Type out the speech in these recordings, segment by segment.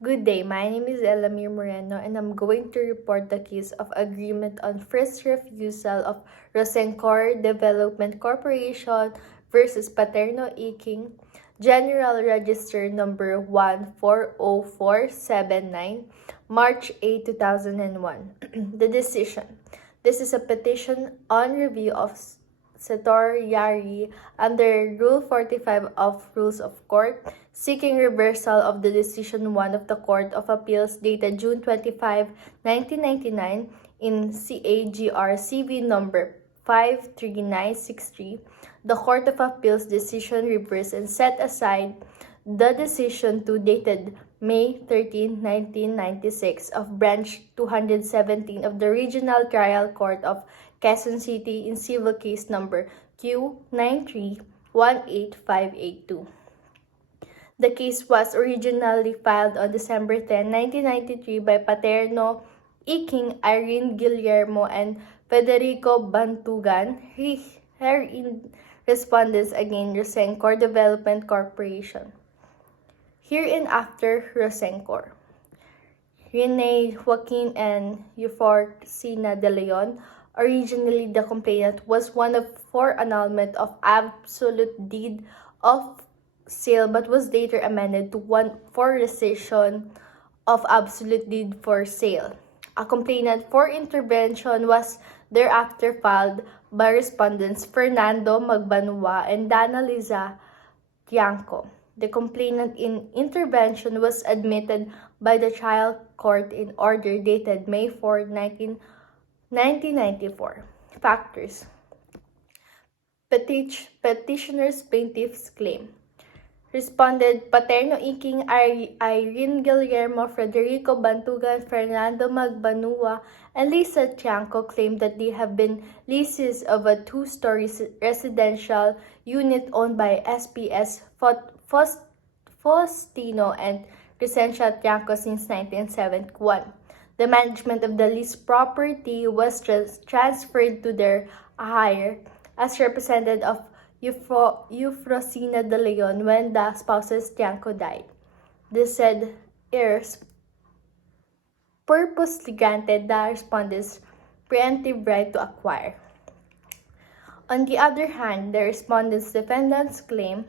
Good day, my name is Elamir Moreno and I'm going to report the case of agreement on first refusal of Rosencor Development Corporation versus Paterno Inquing, General Register number 140479, March 8, 2001. The decision. This is a petition on review of Sator-Yari under Rule 45 of Rules of Court, seeking reversal of the Decision 1 of the Court of Appeals dated June 25, 1999 in CAGR CV number 53963. The Court of Appeals decision reversed and set aside the decision 2 dated May 13, 1996 of Branch 217 of the Regional Trial Court of Quezon City in civil case number Q9318582. The case was originally filed on December 10, 1993 by Paterno Inquing, Irene Guillermo, and Federico Bantugan, herein respondents against Rosencor Development Corporation. Hereinafter, Rosencor. Rene Joaquin and Euphorcina de Leon. Originally, the complainant was one of 4 annulment of absolute deed of sale but was later amended to 1 for rescission of absolute deed for sale. A complainant for intervention was thereafter filed by respondents Fernando Magbanua and Dana Liza Tiangco. The complainant in intervention was admitted by the trial court in order dated May 4, 1994. Factors. Petitioner's plaintiff's claim. Responded Paterno Inquing, Irene Guillermo, Federico Bantugan, Fernando Magbanua, and Lisa Tiangco claimed that they have been leases of a 2-story residential unit owned by SPS Faustino and Crescencia Tiangco since 1971. The management of the leased property was transferred to their hire as representative of Euphorcina de Leon when the spouses Tiangco died. The said heirs purposely granted the respondents preemptive right to acquire. On the other hand, the respondents' defendant's claim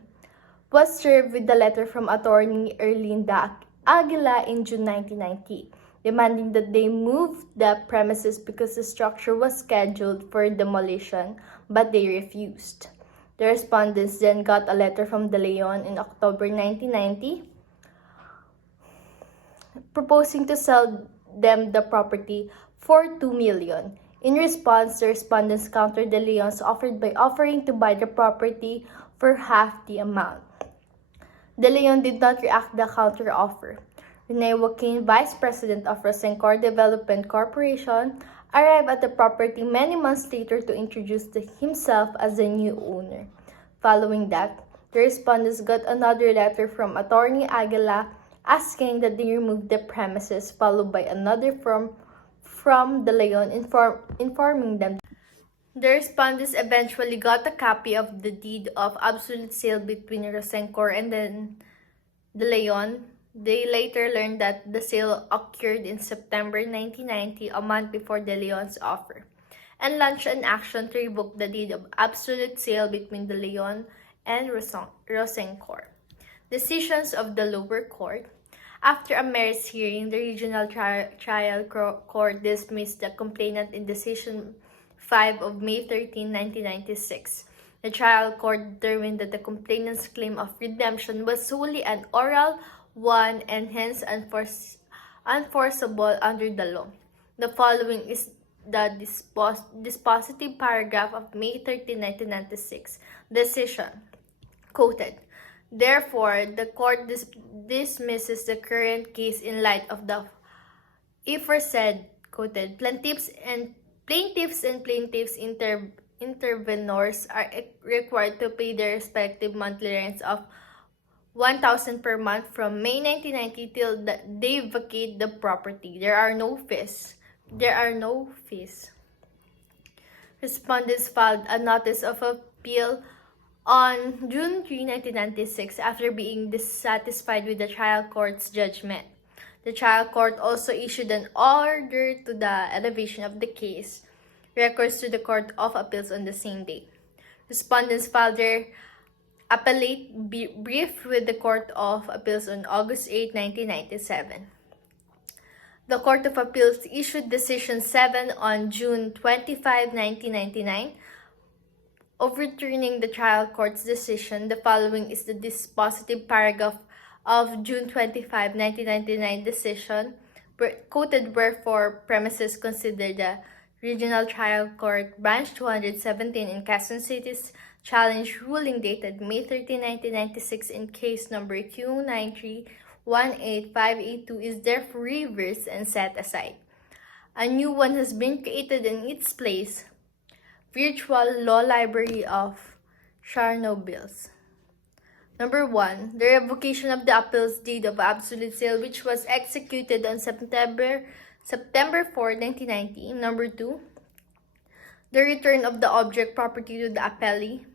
was served with a letter from attorney Erlinda Aguila in June 1990, demanding that they move the premises because the structure was scheduled for demolition, but they refused. The respondents then got a letter from De Leon in October 1990 proposing to sell them the property for $2 million. In response, the respondents countered De Leon's offer by offering to buy the property for half the amount. De Leon did not react to the counter-offer. Rene Joaquin, Vice President of Rosencor Development Corporation, arrived at the property many months later to introduce himself as the new owner. Following that, the respondents got another letter from attorney Aguila asking that they remove the premises, followed by another from De Leon informing them. The respondents eventually got a copy of the deed of absolute sale between Rosencor and De Leon. They later learned that the sale occurred in September 1990, a month before De Leon's offer, and launched an action to revoke the deed of absolute sale between De Leon and Rosencor. Decisions of the lower court. After a merits hearing, the regional trial court dismissed the complainant in Decision 5 of May 13, 1996. The trial court determined that the complainant's claim of redemption was solely an oral one and hence unenforceable under the law. The following is the dispositive paragraph of May 13, 1996 decision. Quoted. Therefore, the court dismisses the current case in light of the aforesaid quoted plaintiffs and intervenors are required to pay their respective monthly rents of $1,000 per month from May 1990 till they vacate the property. There are no fees. Respondents filed a notice of appeal on June 3, 1996 after being dissatisfied with the trial court's judgment. The trial court also issued an order to the elevation of the case records to the Court of Appeals on the same day. Respondents filed their appellate brief with the Court of Appeals on August 8, 1997. The Court of Appeals issued Decision 7 on June 25, 1999, overturning the trial court's decision. The following is the dispositive paragraph of June 25, 1999 decision, quoted wherefore premises consider the Regional Trial Court Branch 217 in Quezon City's challenge ruling dated May 13, 1996 in case number Q9318582 is therefore reversed and set aside. A new one has been created in its place, Virtual Law Library of Chernobyls. Number 1. The revocation of the appeals deed of absolute sale which was executed on September 4, 1990. Number 2. The return of the object property to the appellee.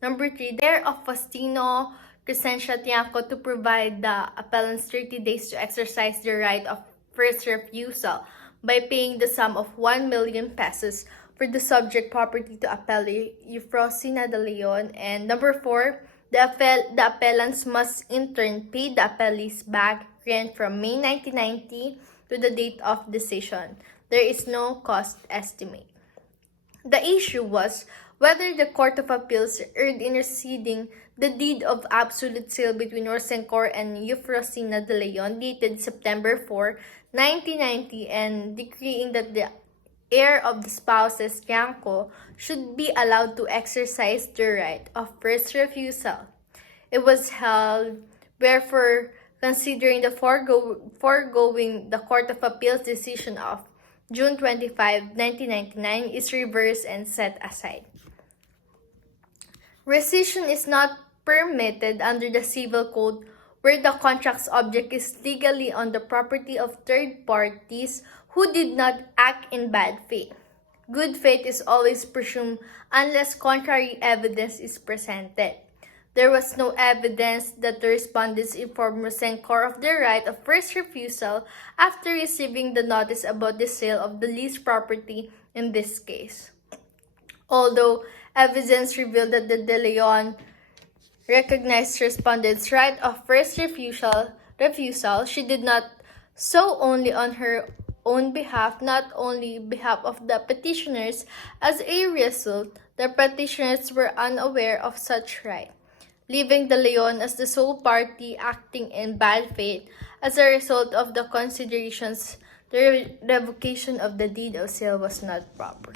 Number 3. The heir of Faustino Crescencia Tiangco to provide the appellants 30 days to exercise their right of first refusal by paying the sum of 1 million pesos for the subject property to appellee Eufrosina de Leon. And number 4. The appellants must in turn pay the appellees back rent from May 1990 to the date of decision. There is no cost estimate. The issue was whether the Court of Appeals erred in rescinding the deed of absolute sale between Rosencor and Eufrosina de Leon dated September 4, 1990 and decreeing that the heir of the spouses Tiangco should be allowed to exercise the right of first refusal. It was held, wherefore, considering the foregoing, the Court of Appeals decision of June 25, 1999 is reversed and set aside. Rescission is not permitted under the Civil Code where the contract's object is legally on the property of third parties who did not act in bad faith. Good faith is always presumed unless contrary evidence is presented. There was no evidence that the respondents informed Rosencor of their right of first refusal after receiving the notice about the sale of the leased property in this case. Although evidence revealed that the De Leon recognized respondents' right of first refusal, she did not so only on her own behalf, not only behalf of the petitioners. As a result, the petitioners were unaware of such right, leaving De Leon as the sole party acting in bad faith. As a result of the considerations, the revocation of the deed of sale was not proper.